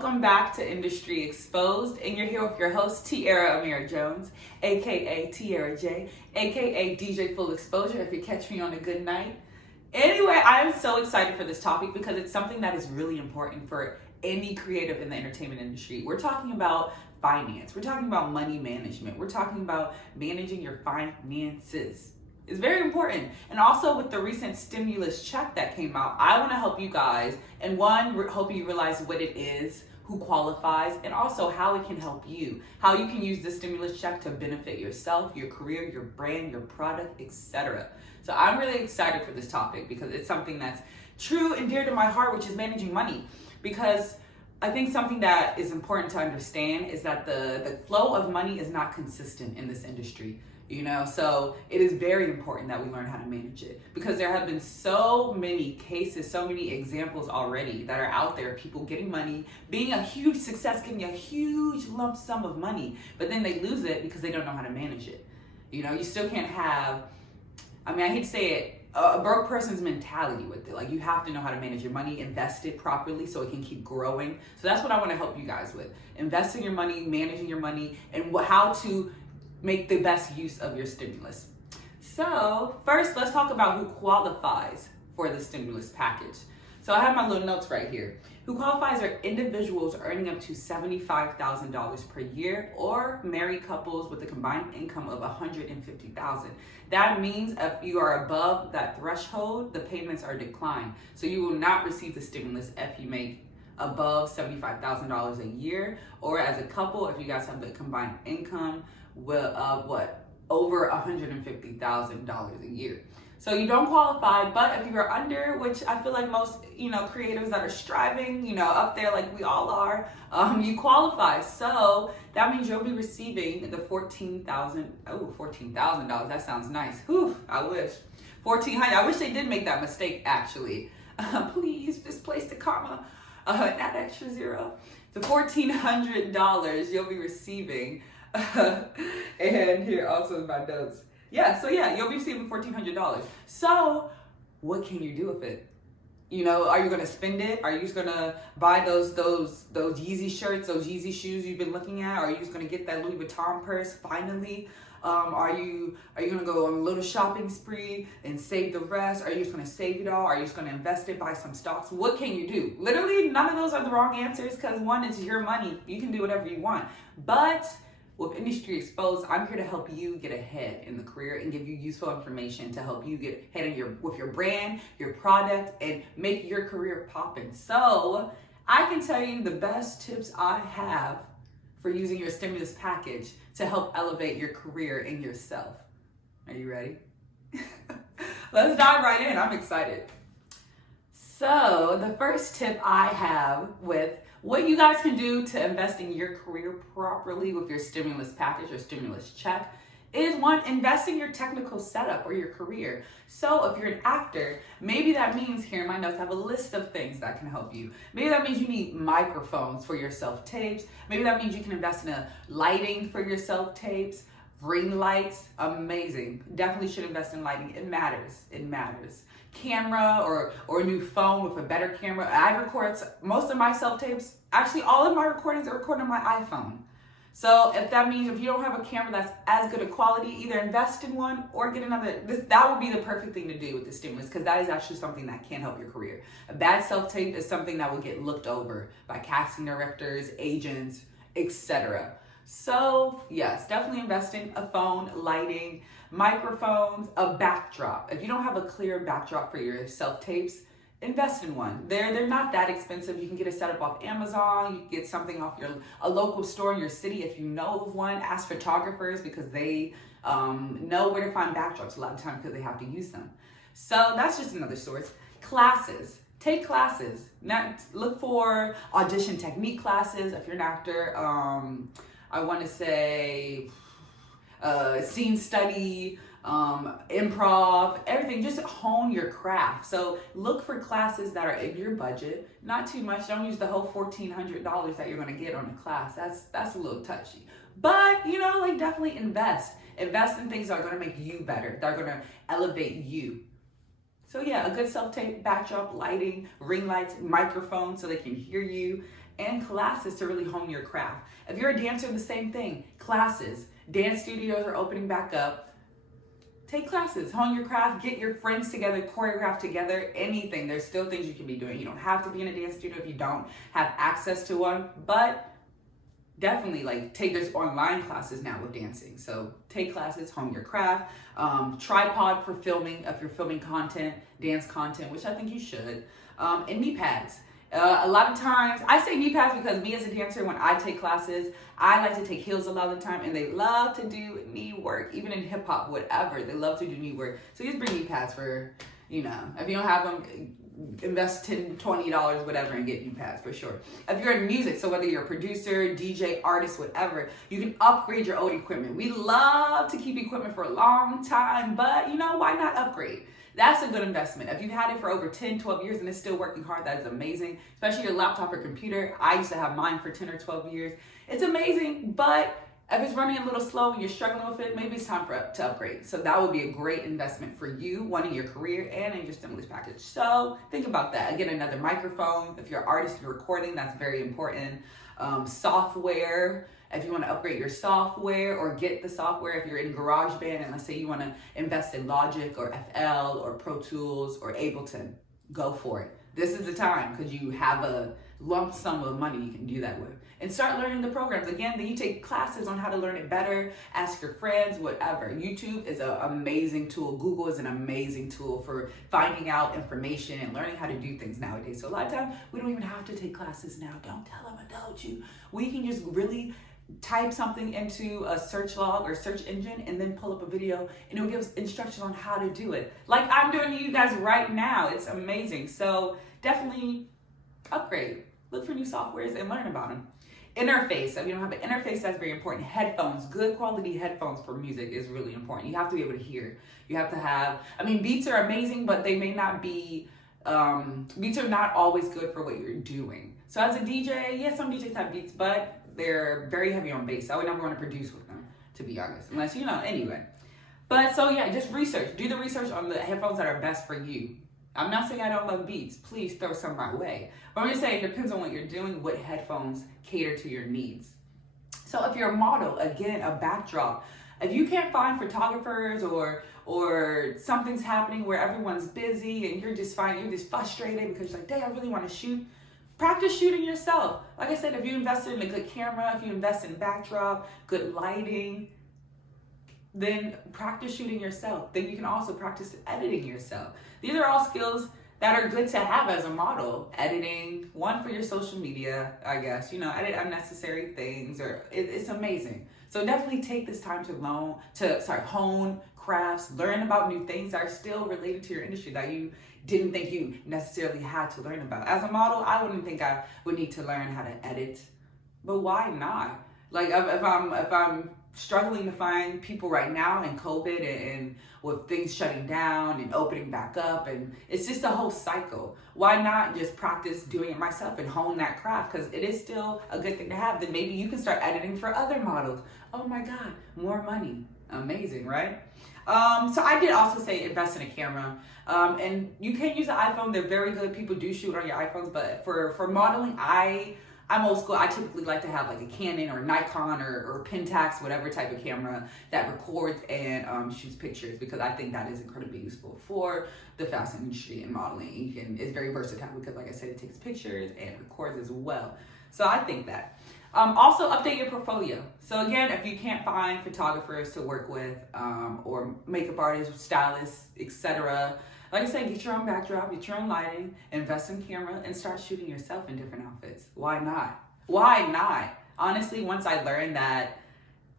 welcome back to Industry Exposed, and you're here with your host, Tiara Amira Jones, aka Tiara J, aka DJ Full Exposure if you catch me on a good night. Anyway, I am so excited for this topic because it's something that is really important for any creative in the entertainment industry. We're talking about finance, we're talking about money management, we're talking about managing your finances. It's very important. And also with the recent stimulus check that came out, I want to help you guys and help you realize what it is, who qualifies, and also how it can help you. How you can use the stimulus check to benefit yourself, your career, your brand, your product, etc. So I'm really excited for this topic because it's something that's true and dear to my heart, which is managing money. Because I think something that is important to understand is that the flow of money is not consistent in this industry. So it is very important that we learn how to manage it because there have been so many cases, so many examples already that are out there, people getting money, being a huge success, getting a huge lump sum of money, but then they lose it because they don't know how to manage it. You still can't have, I hate to say it, a broke person's mentality with it. Like, you have to know how to manage your money, invest it properly so it can keep growing. So that's what I want to help you guys with. Investing your money, managing your money, and how to make the best use of your stimulus. So first, let's talk about who qualifies for the stimulus package. So I have my little notes right here. Who qualifies are individuals earning up to $75,000 per year or married couples with a combined income of $150,000. That means if you are above that threshold, the payments are declined. So you will not receive the stimulus if you make above $75,000 a year, or as a couple, if you guys have the combined income over $150,000 a year. So you don't qualify, but if you're under, which I feel like most, creatives that are striving, up there like we all are, you qualify. So that means you'll be receiving the $14,000. That sounds nice. Whew, I wish. $1,400. I wish they did make that mistake, actually. Please, just place the comma, that extra zero. The $1,400 you'll be receiving. And here also my notes. You'll be receiving $1,400. So what can you do with it? Are you gonna spend it? Are you just gonna buy those Yeezy shirts, those Yeezy shoes you've been looking at? Are you just gonna get that Louis Vuitton purse finally? Are you gonna go on a little shopping spree and save the rest? Are you just gonna save it all? Are you just gonna invest it, buy some stocks? What can you do? Literally, none of those are the wrong answers because one, it's your money. You can do whatever you want. But with Industry Exposed, I'm here to help you get ahead in the career and give you useful information to help you get ahead with your brand, your product, and make your career poppin'. So I can tell you the best tips I have for using your stimulus package to help elevate your career and yourself. Are you ready? Let's dive right in. I'm excited. So the first tip I have with what you guys can do to invest in your career properly with your stimulus package or stimulus check is one, invest in your technical setup or your career. So if you're an actor, maybe that means, here in my notes, I have a list of things that can help you. Maybe that means you need microphones for your self-tapes. Maybe that means you can invest in a lighting for your self-tapes, ring lights, amazing. Definitely should invest in lighting. It matters. Camera or a new phone with a better camera. I record most of my self-tapes, actually all of my recordings are recorded on my iPhone. So if that means if you don't have a camera that's as good a quality, either invest in one or get another. That would be the perfect thing to do with the stimulus because that is actually something that can help your career. A bad self-tape is something that will get looked over by casting directors, agents, etc. So yes, definitely invest in a phone, lighting, microphones, a backdrop. If you don't have a clear backdrop for your self-tapes, invest in one. They're not that expensive. You can get a setup off Amazon. You can get something off a local store in your city if you know of one. Ask photographers because they know where to find backdrops a lot of times because they have to use them. So that's just another source. Classes. Take classes. Look for audition technique classes if you're an actor. I want to say scene study, improv, everything. Just hone your craft. So look for classes that are in your budget. Not too much. Don't use the whole $1,400 that you're going to get on a class. That's a little touchy. But definitely invest. Invest in things that are going to make you better. That are going to elevate you. So yeah, a good self-tape, backdrop, lighting, ring lights, microphone so they can hear you, and classes to really hone your craft. If you're a dancer, the same thing. Classes. Dance studios are opening back up. Take classes, hone your craft, get your friends together, choreograph together, anything. There's still things you can be doing. You don't have to be in a dance studio if you don't have access to one, but definitely there's online classes now with dancing. So take classes, hone your craft, tripod for filming, if you're filming content, dance content, which I think you should, and knee pads. A lot of times, I say knee pads because me as a dancer, when I take classes, I like to take heels a lot of the time, and they love to do knee work, even in hip hop, whatever, they love to do knee work. So just bring knee pads for, if you don't have them, invest $10, $20, whatever, and get knee pads for sure. If you're in music, so whether you're a producer, DJ, artist, whatever, you can upgrade your old equipment. We love to keep equipment for a long time, but why not upgrade? That's a good investment. If you've had it for over 10, 12 years and it's still working hard, that is amazing. Especially your laptop or computer. I used to have mine for 10 or 12 years. It's amazing, but if it's running a little slow and you're struggling with it, maybe it's time to upgrade. So that would be a great investment for you, one in your career and in your stimulus package. So think about that. Again, another microphone. If you're an artist, you're recording, that's very important. Software. If you want to upgrade your software or get the software, if you're in GarageBand and let's say you want to invest in Logic or FL or Pro Tools or Ableton, go for it. This is the time because you have a lump sum of money you can do that with. And start learning the programs. Again, then you take classes on how to learn it better, ask your friends, whatever. YouTube is an amazing tool. Google is an amazing tool for finding out information and learning how to do things nowadays. So a lot of times, we don't even have to take classes now. Don't tell them I told you. We can just really type something into a search log or search engine and then pull up a video and it'll give us instruction on how to do it. Like I'm doing to you guys right now. It's amazing. So definitely upgrade. Look for new softwares and learn about them. Interface. If you don't have an interface, that's very important. Headphones. Good quality headphones for music is really important. You have to be able to hear. You have to have, beats are amazing, but they may not be, beats are not always good for what you're doing. So as a DJ, yes, some DJs have beats, but they're very heavy on bass. I would never want to produce with them, to be honest, unless anyway. But so yeah, just research. Do the research on the headphones that are best for you. I'm not saying I don't love beats. Please throw some my way. But I'm just saying it depends on what you're doing, what headphones cater to your needs. So if you're a model, again, a backdrop. If you can't find photographers or something's happening where everyone's busy and you're just frustrated because you're like, dang, I really want to shoot. Practice shooting yourself. Like I said, if you invested in a good camera, if you invest in backdrop, good lighting, then practice shooting yourself. Then you can also practice editing yourself. These are all skills that are good to have as a model. Editing, one for your social media, I guess, edit unnecessary things, or it's amazing. So definitely take this time to hone crafts, learn about new things that are still related to your industry that you didn't think you necessarily had to learn about. As a model, I wouldn't think I would need to learn how to edit, but why not? Like if I'm struggling to find people right now in COVID and with things shutting down and opening back up, and it's just a whole cycle. Why not just practice doing it myself and hone that craft? Because it is still a good thing to have. Then maybe you can start editing for other models. Oh my God, more money. Amazing, right? So I did also say invest in a camera. And you can use an iPhone. They're very good. People do shoot on your iPhones. But for modeling, I'm old school. I typically like to have like a Canon or Nikon or Pentax, whatever type of camera that records and shoots pictures, because I think that is incredibly useful for the fashion industry and modeling. It's very versatile because, like I said, it takes pictures and records as well. So I think that. Also, update your portfolio. So again, if you can't find photographers to work with or makeup artists, stylists, etc., like I said, get your own backdrop, get your own lighting, invest in camera, and start shooting yourself in different outfits. Why not? Why not? Honestly, once I learned that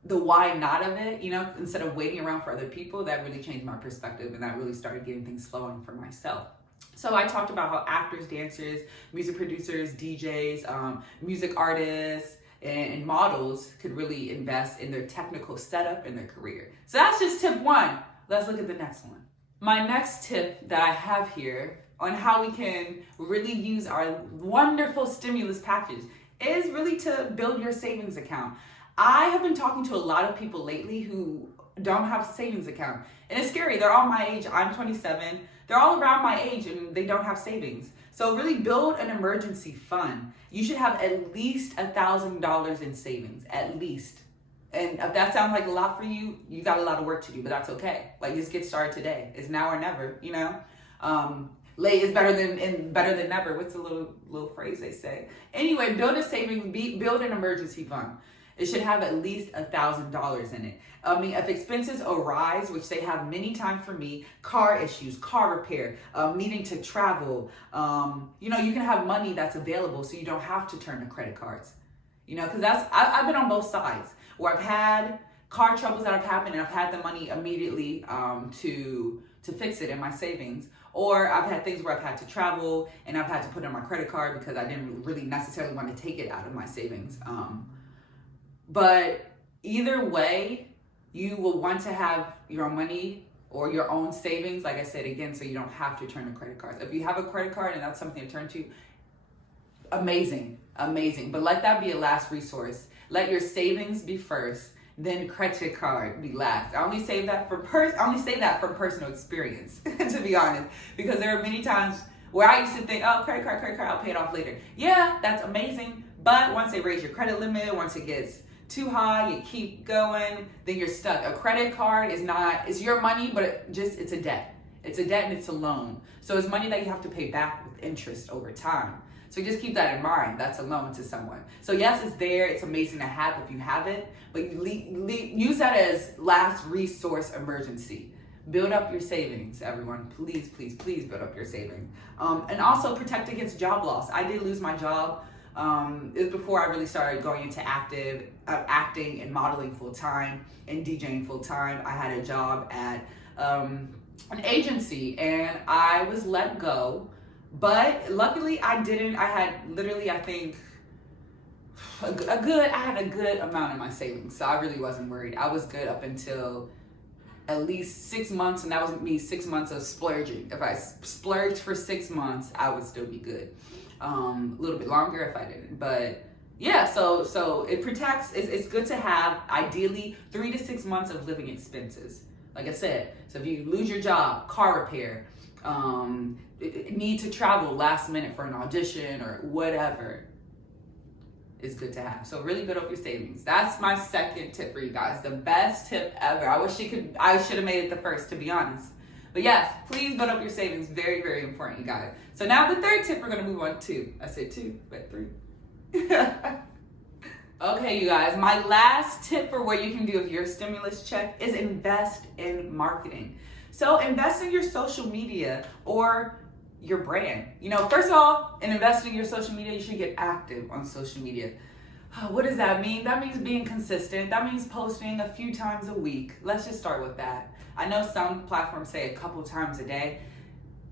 the why not of it, instead of waiting around for other people, that really changed my perspective, and that really started getting things flowing for myself. So I talked about how actors, dancers, music producers, DJs, music artists, and models could really invest in their technical setup in their career. So that's just tip one. Let's look at the next one. My next tip that I have here on how we can really use our wonderful stimulus package is really to build your savings account. I have been talking to a lot of people lately who don't have a savings account. And it's scary. They're all my age. I'm 27. They're all around my age and they don't have savings. So really build an emergency fund. You should have at least $1,000 in savings, at least. And if that sounds like a lot for you, you got a lot of work to do, but that's okay. Like, just get started today. It's now or never, you know? Late is better than never. What's the little phrase they say? Anyway, build a savings, build an emergency fund. It should have at least $1,000 in it. I mean, if expenses arise, which they have many times for me, car issues, car repair, needing to travel, you can have money that's available so you don't have to turn to credit cards. Because I've been on both sides where I've had car troubles that have happened and I've had the money immediately to fix it in my savings. Or I've had things where I've had to travel and I've had to put it on my credit card because I didn't really necessarily want to take it out of my savings. But either way, you will want to have your money or your own savings, like I said again, so you don't have to turn to credit cards. If you have a credit card and that's something to turn to, amazing. But let that be a last resource. Let your savings be first, then credit card be last. I only say that from personal experience, to be honest, because there are many times where I used to think, oh, credit card, I'll pay it off later. Yeah, that's amazing. But once they raise your credit limit, once it gets too high, you keep going, then you're stuck. A credit card it's your money, but it's a debt. It's a debt and it's a loan. So it's money that you have to pay back with interest over time. So just keep that in mind. That's a loan to someone. So yes, it's there. It's amazing to have if you have it, but use that as last resource emergency. Build up your savings, everyone. Please build up your savings. And also protect against job loss. I did lose my job. It was before I really started going into acting and modeling full time and DJing full time. I had a job at an agency and I was let go, but luckily I didn't. I had literally, I think, I had a good amount in my savings, so I really wasn't worried. I was good up until at least 6 months, and that was me 6 months of splurging. If I splurged for 6 months, I would still be good. A little bit longer if I didn't, but yeah, so it protects. It's good to have ideally 3 to 6 months of living expenses, like I said. So if you lose your job, car repair, need to travel last minute for an audition or whatever, it's good to have. So really build up your savings. That's my second tip for you guys. The best tip ever. I should have made it the first, to be honest. But yes, please build up your savings. Very, very important, you guys. So now the third tip we're going to move on to. I said 2, but 3. Okay, you guys. My last tip for what you can do with your stimulus check is invest in marketing. So invest in your social media or your brand. First of all, in investing in your social media, you should get active on social media. What does that mean? That means being consistent. That means posting a few times a week. Let's just start with that. I know some platforms say a couple times a day.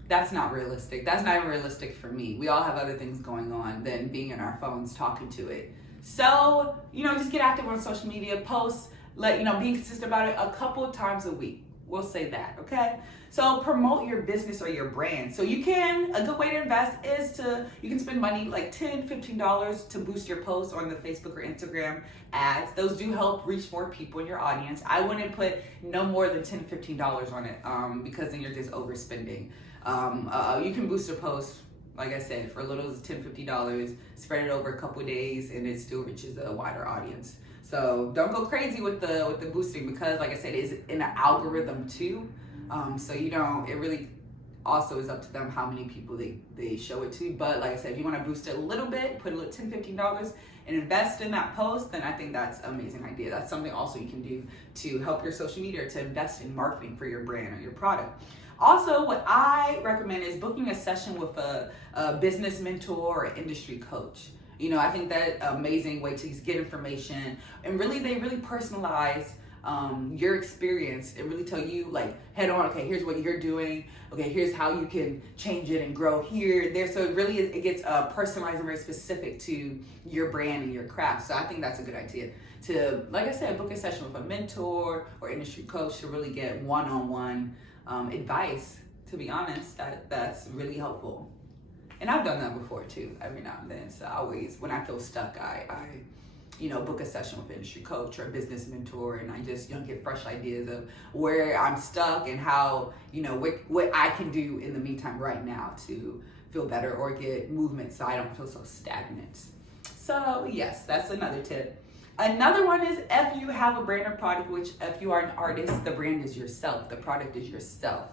That's not realistic. That's not even realistic for me. We all have other things going on than being in our phones talking to it. So, just get active on social media, post, be consistent about it a couple of times a week. We'll say that, okay? So promote your business or your brand. So a good way to invest is you can spend money like $10, $15 to boost your posts on the Facebook or Instagram ads. Those do help reach more people in your audience. I wouldn't put no more than $10, $15 on it because then you're just overspending. You can boost a post, like I said, for as little as $10, $50, spread it over a couple of days, and it still reaches a wider audience. So don't go crazy with the boosting because, like I said, it's in an algorithm too. So it really also is up to them how many people they show it to. But like I said, if you want to boost it a little bit, put a little $10, $15 and invest in that post, then I think that's an amazing idea. That's something also you can do to help your social media, to invest in marketing for your brand or your product. Also, what I recommend is booking a session with a business mentor or industry coach. I think that amazing way to get information, and they really personalize your experience and really tell you head on, okay, here's what you're doing, okay, here's how you can change it and grow here, there. So it gets personalized and very specific to your brand and your craft. So I think that's a good idea to, like I said, book a session with a mentor or industry coach to really get one-on-one advice. To be honest, that's really helpful. And I've done that before too, every now and then. So when I feel stuck, I book a session with an industry coach or a business mentor, and I just get fresh ideas of where I'm stuck and how, what I can do in the meantime right now to feel better or get movement so I don't feel so stagnant. So yes, that's another tip. Another one is if you have a brand or product, which if you are an artist, the brand is yourself, the product is yourself.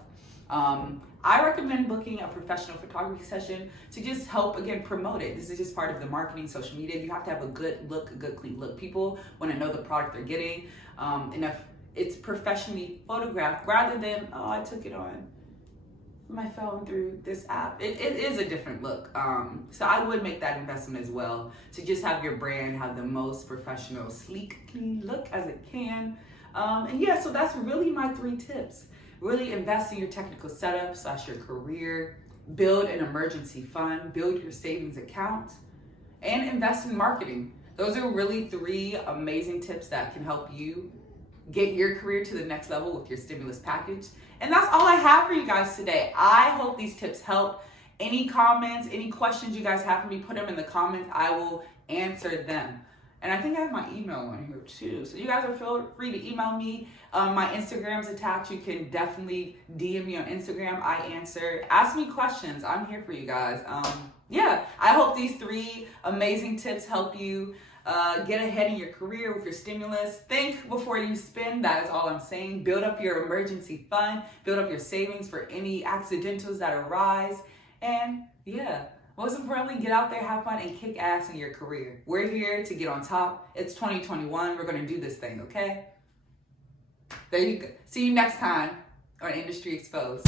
I recommend booking a professional photography session to just help, again, promote it. This is just part of the marketing, social media. You have to have a good look, a good clean look. People want to know the product they're getting. And if it's professionally photographed rather than, oh, I took it on my phone through this app. It is a different look. So I would make that investment as well, to just have your brand have the most professional, sleek, clean look as it can. And yeah, so that's really my 3 tips. Really invest in your technical setup / your career, build an emergency fund, build your savings account, and invest in marketing. Those are really 3 amazing tips that can help you get your career to the next level with your stimulus package. And that's all I have for you guys today. I hope these tips help. Any comments, any questions you guys have for me, put them in the comments. I will answer them. And I think I have my email on here too. So you guys are feel free to email me. My Instagram's attached. You can definitely DM me on Instagram. I answer. Ask me questions. I'm here for you guys. Yeah, I hope these 3 amazing tips help you get ahead in your career with your stimulus. Think before you spend. That is all I'm saying. Build up your emergency fund. Build up your savings for any accidentals that arise. And yeah, most importantly, get out there, have fun, and kick ass in your career. We're here to get on top. It's 2021. We're going to do this thing, okay? There you go. See you next time on Industry Exposed.